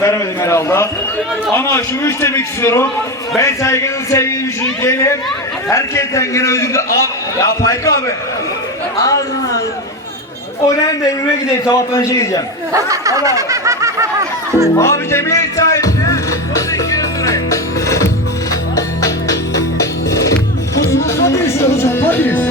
veremedim herhalde. Ama şunu istemek istiyorum. Ben saygının sevgili müşriklerim. Herkesten gene özür dilerim. Ya Payka abi. Ağzını ağzını. O nerede evime gideyim sabahtan şey gideceğim. Abi. Abi cemiyet sahibi. O da 200 liraya. Hadi hocam hadi.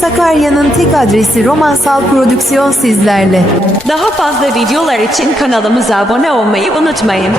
Sakarya'nın tek adresi Romansal Prodüksiyon sizlerle. Daha fazla videolar için kanalımıza abone olmayı unutmayın.